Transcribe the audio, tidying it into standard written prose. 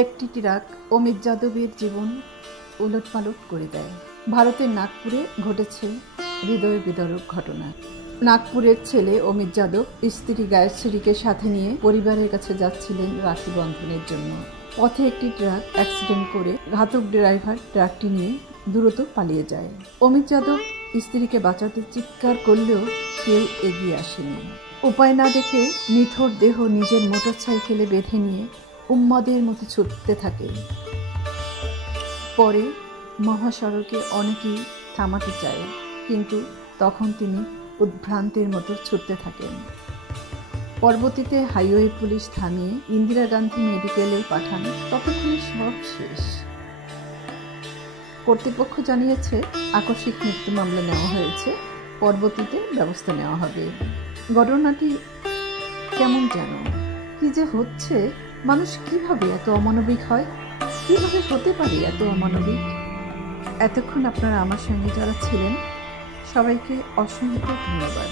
একটি ট্রাক অমিত যাদবের জীবন উলটপালট করে দেয়। ভারতের নাগপুরে ঘটেছে হৃদয় বিদারক ঘটনা। নাগপুরের ছেলে অমিত যাদব স্ত্রী গায়ত্রীকে সাথে নিয়ে পরিবারের কাছে যাচ্ছিলেন রাখি বন্ধনের জন্য। পথে একটি ট্রাক অ্যাক্সিডেন্ট করে ঘাতক ড্রাইভার ট্রাকটি নিয়ে দ্রুত পালিয়ে যায়। অমিত যাদব স্ত্রীকে বাঁচাতে চিৎকার করলেও কেউ এগিয়ে আসেনি। উপায় না দেখে নিথর দেহ নিজের মোটরসাইকেলে বেঁধে নিয়ে উন্মাদের মতো ছুটতে থাকে। পরে মহাসড়কে অনেকেই থামাতে চায়, কিন্তু তখন তিনি উদ্ভ্রান্তের মতো ছুটতে থাকেন। পরবর্তীতে হাইওয়ে পুলিশ থামিয়ে ইন্দিরা গান্ধী মেডিকেলে পাঠান। ততক্ষণে সব শেষ। কর্তৃপক্ষ জানিয়েছে আকস্মিক মৃত্যু মামলা নেওয়া হয়েছে, পরবর্তীতে ব্যবস্থা নেওয়া হবে। ঘটনাটি কেমন যেন, কি যে হচ্ছে, মানুষ কিভাবে এত অমানবিক হয়, কিভাবে হতে পারে এত অমানবিক। এতক্ষণ আপনারা আমার সঙ্গে যারা ছিলেন সবাইকে অসংখ্য ধন্যবাদ।